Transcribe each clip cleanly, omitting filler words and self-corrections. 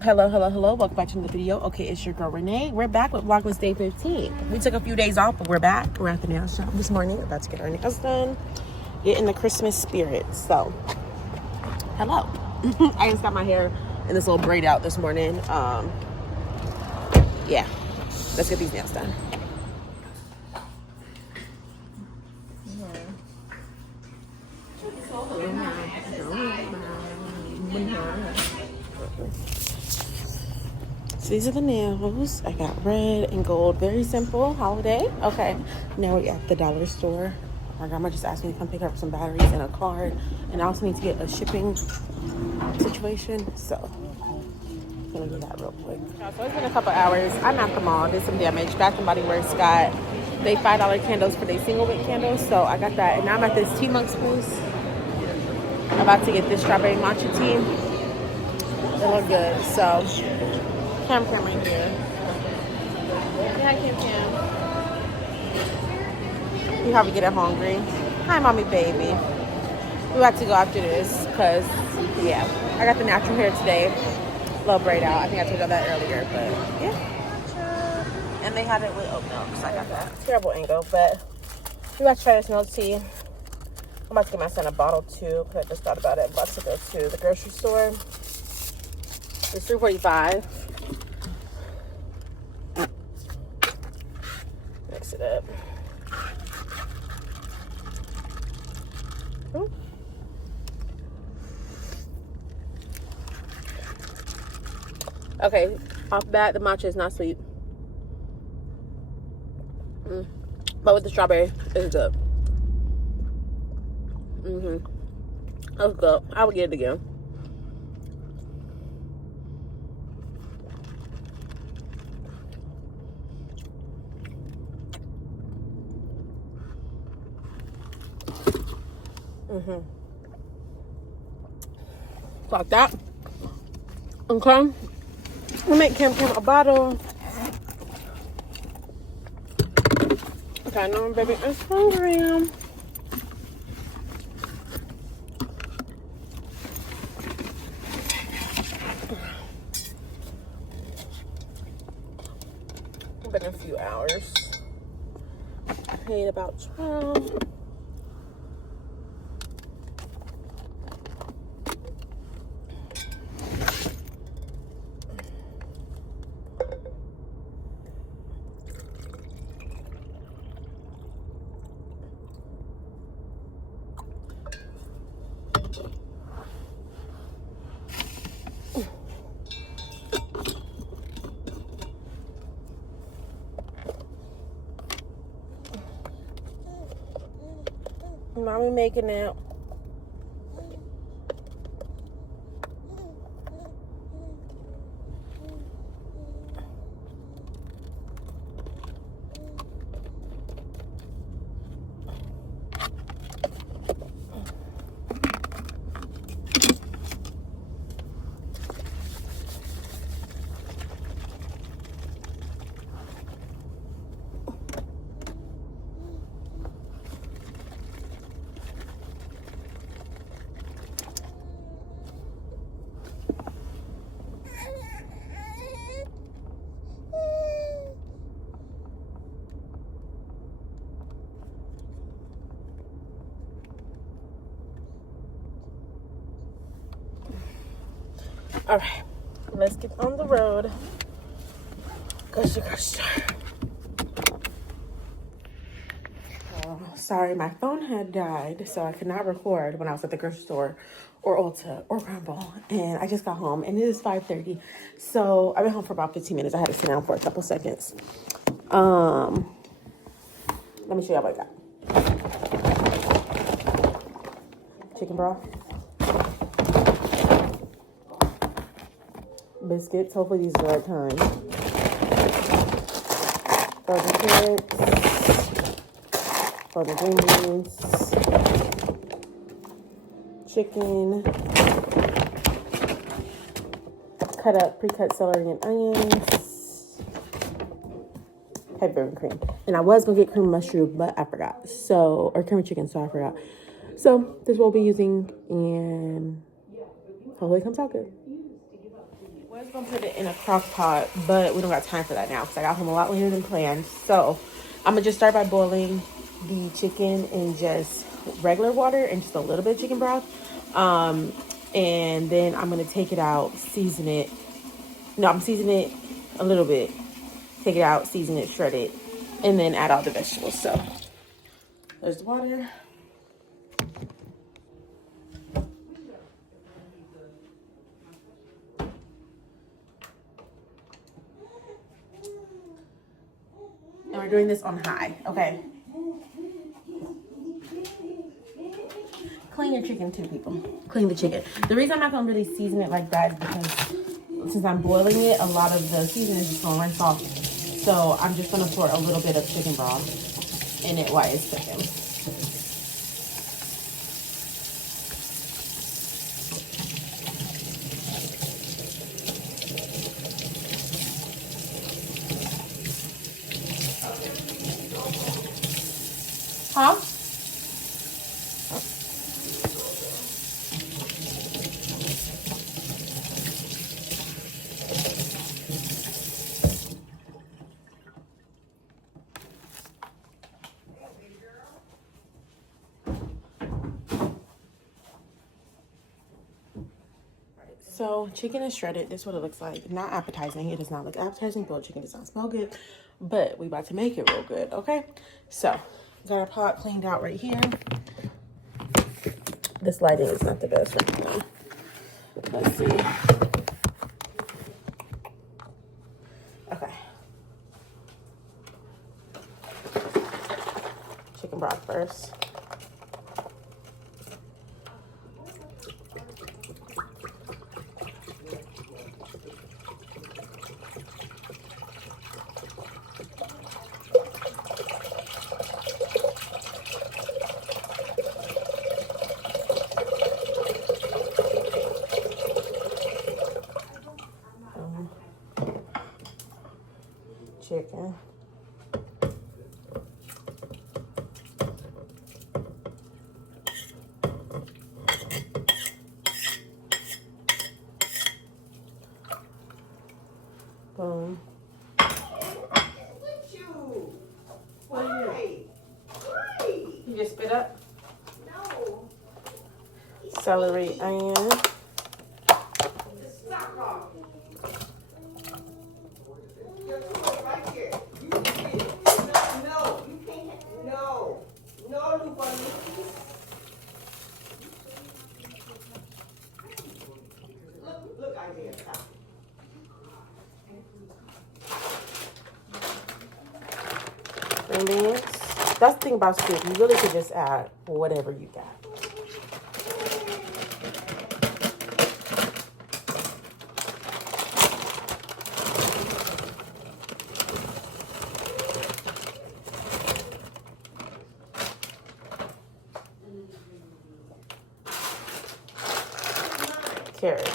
Hello, welcome back to another video. Okay, it's your girl Renee. We're back with Vlogmas Day 15. We took a few days off, but we're back. We're at the nail shop this morning, about to get our nails done, get in the Christmas spirit. So hello. I just got my hair in this little braid out this morning. Yeah, let's get these nails done. So these are the nails. I got red and gold. Very simple holiday. Okay, now we're at the dollar store. My grandma just asked me to come pick up some batteries and a card, and I also need to get a shipping situation. So I'm gonna do that real quick. So it's been a couple hours. I'm at the mall. Did some damage. Bath and Body Works got they $5 candles for their single wick candles. So I got that, and now I'm at this Tea Monk spruce. I'm about to get this strawberry matcha tea. It look good. So. Cam right here. Yeah, Cam. You probably get hungry. Hi, mommy, baby. We have to go after this because, yeah, I got the natural hair today. Little braid out. I think I told y'all that earlier, but yeah. And they had it with oat milk, so I got that. Terrible angle, but we got to try this milk tea. I'm about to get my son a bottle too because I just thought about it. I'm about to go to the grocery store. It's $3.45. Mix it up. Ooh. Okay, off bat, the matcha is not sweet. But with the strawberry, it's good. That's good. I would get it again. Like that. Okay. We'll make Cam a bottle. Okay, no, baby, I'm hungry. It's been a few hours. I ate about 12. Mommy making it. All right, let's get on the road. Go to the grocery store. Sorry, my phone had died, so I could not record when I was at the grocery store or Ulta or Rumble. And I just got home, and it is 5:30. So I've been home for about 15 minutes. I had to sit down for a couple seconds. Let me show y'all what I got. Chicken broth. Biscuits. Hopefully these are the right kind. Frozen carrots. Frozen green beans. Chicken. Pre-cut celery and onions. Heavy whipping cream. And I was going to get cream mushroom, but I forgot. So, or cream chicken, so I forgot. So, this is what we'll be using, and hopefully it comes out good. I was gonna put it in a crock pot, but we don't got time for that now because I got home a lot later than planned. So I'm gonna just start by boiling the chicken in just regular water and just a little bit of chicken broth. And then I'm gonna take it out, season it. No, I'm seasoning it a little bit. Take it out, season it, shred it, and then add all the vegetables. So there's the water. And we're doing this on high, okay? Clean your chicken too, people. Clean the chicken. The reason I'm not gonna really season it like that is because since I'm boiling it, a lot of the seasoning is just gonna rinse off. So I'm just gonna pour a little bit of chicken broth in it while it's cooking. Huh? So chicken is shredded. This is what it looks like. Not appetizing. It does not look appetizing. Boiled chicken does not smell good, but we about to make it real good, okay? So got our pot cleaned out right here. This lighting is not the best right now. Let's see. Okay. Chicken broth first. Chicken. Boom. What are you? You just spit up? No. Celery, onion. Green beans. That's the thing about soup. You really could just add whatever you got. Carrots.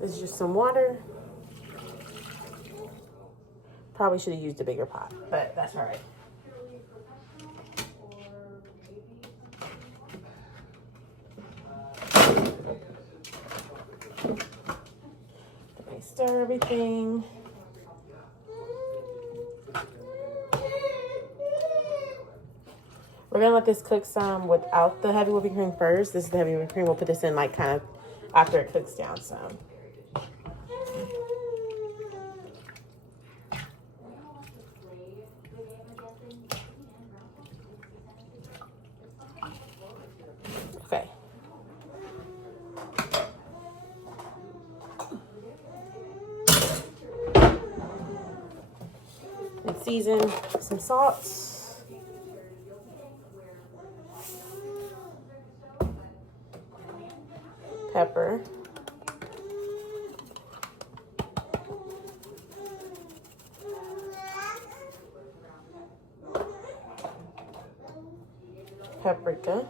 This is just some water. Probably should have used a bigger pot, but that's all right. Okay, stir everything. We're gonna let this cook some without the heavy whipping cream first. This is the heavy whipping cream. We'll put this in like kind of after it cooks down some. Okay. And season some salt. pepper, paprika,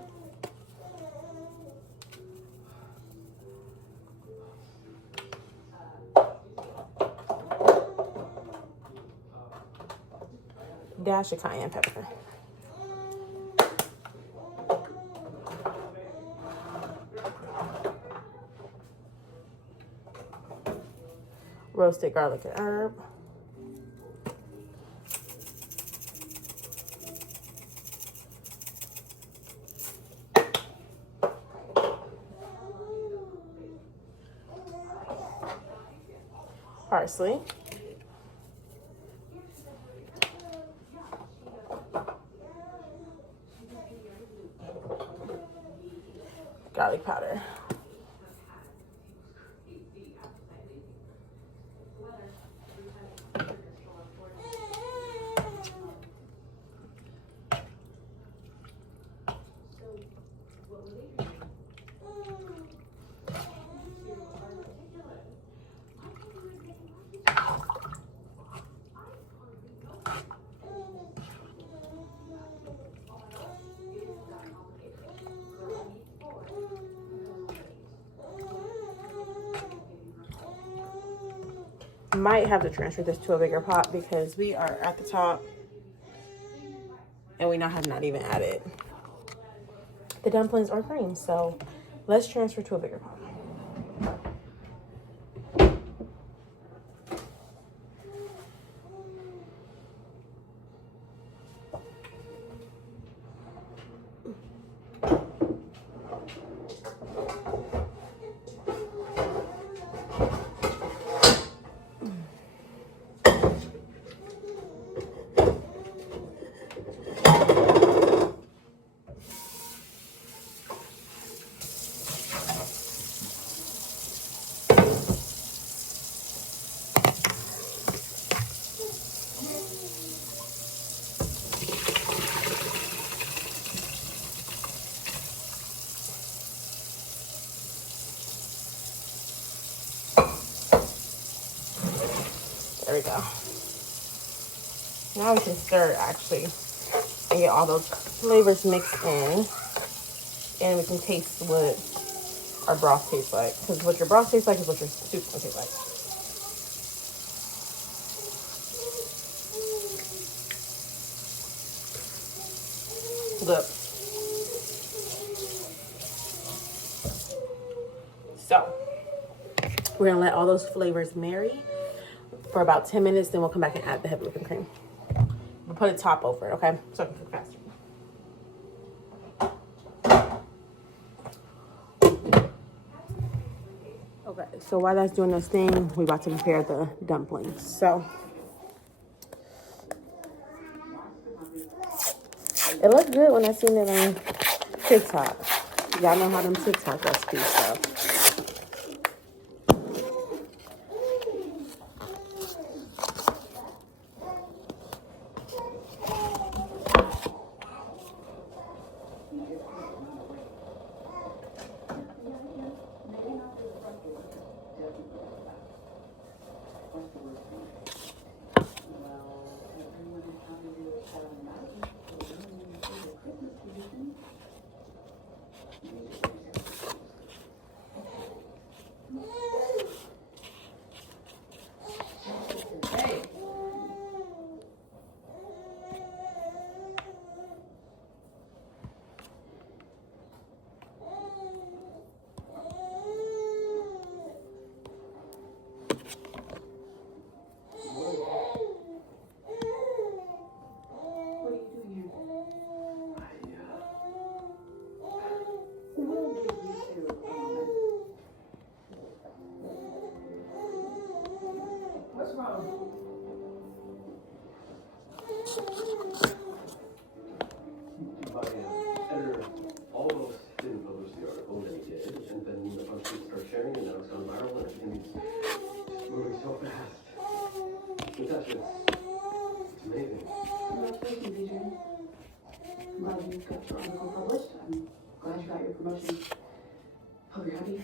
dash of cayenne pepper, roasted garlic and herb, parsley, garlic powder. Might have to transfer this to a bigger pot because we are at the top and we have not even added the dumplings or cream. So let's transfer to a bigger pot. There we go. Now we can stir actually and get all those flavors mixed in, and we can taste what our broth tastes like, because what your broth tastes like is what your soup will taste like. Look. So we're gonna let all those flavors marry for about 10 minutes, then we'll come back and add the heavy whipping cream. We'll put a top over it, okay? So I can cook faster. Okay, so while that's doing this thing, we're about to prepare the dumplings. So it looked good when I seen it on TikTok. Y'all know how them TikTok recipes stuff. Glad you got your article published. I'm glad you got your promotion. Hope you're happy.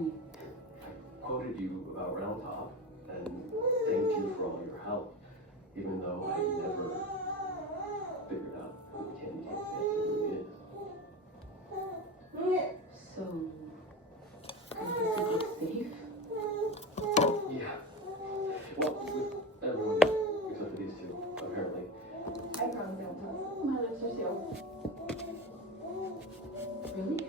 I quoted you about Round Top and thanked you for all your help, even though I never figured out who the Candy Cane Phantom really is. So, is it safe? Yeah. Well, with everyone except for these two, apparently. I probably don't know. My lips are sealed. Really? Really.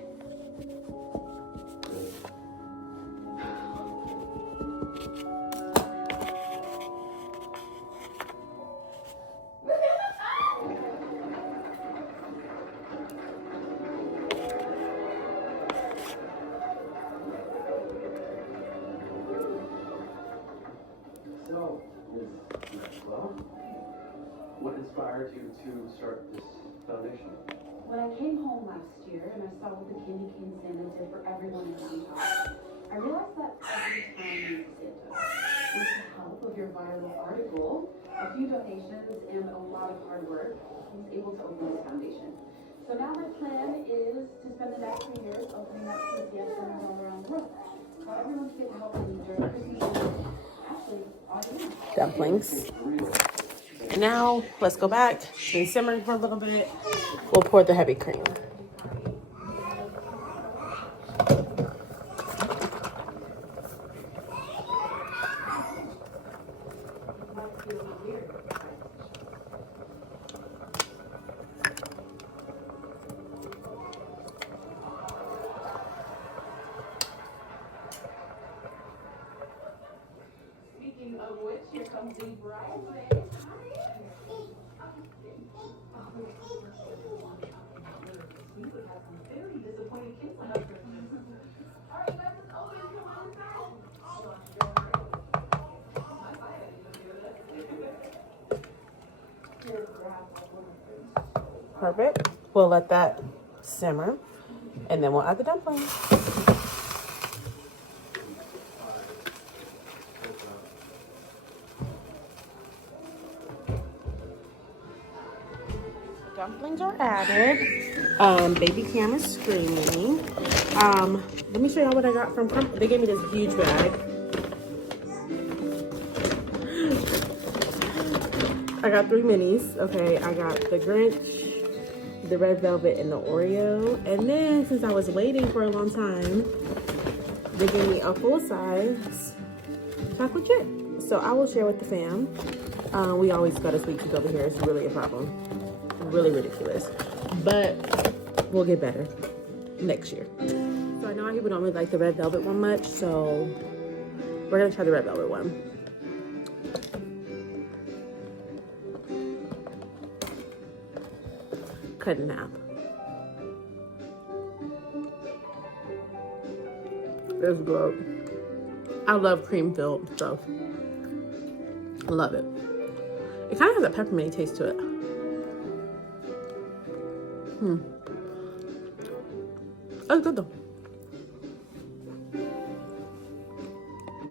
So, Ms. Maxwell, what inspired you to start this foundation? When I came home last year and I saw what the Candy Cane Santa did for everyone in Round Top, I realized that every town needs a Santa. With the help of your viral article, a few donations, and a lot of hard work, I was able to open this foundation. So now my plan is to spend the next 3 years opening up CCS centers all around the world. So everyone can get help in during Christmas and actually all year. Dumplings. And now let's go back. They simmer for a little bit. We'll pour the heavy cream. Speaking of which, here comes the bridesmaid. We would have some very disappointed kids on our Christmas. All right, guys, it's always come on inside. Here, grab one of these. Perfect. We'll let that simmer. And then we'll add the dumplings. Dumplings are added. Baby Cam is screaming. Let me show y'all what I got from They gave me this huge bag. I got 3 minis. Okay, I got the Grinch, the red velvet, and the Oreo. And then since I was waiting for a long time, they gave me a full size chocolate chip. So I will share with the fam. We always got a sweet tooth over here. It's really a problem. Really ridiculous, but we'll get better next year. So I know our people don't really like the red velvet one much, so we're gonna try the red velvet one. Cut in half. It's good. I love cream filled stuff. I love it. It kind of has a peppermint taste to it. That's good though.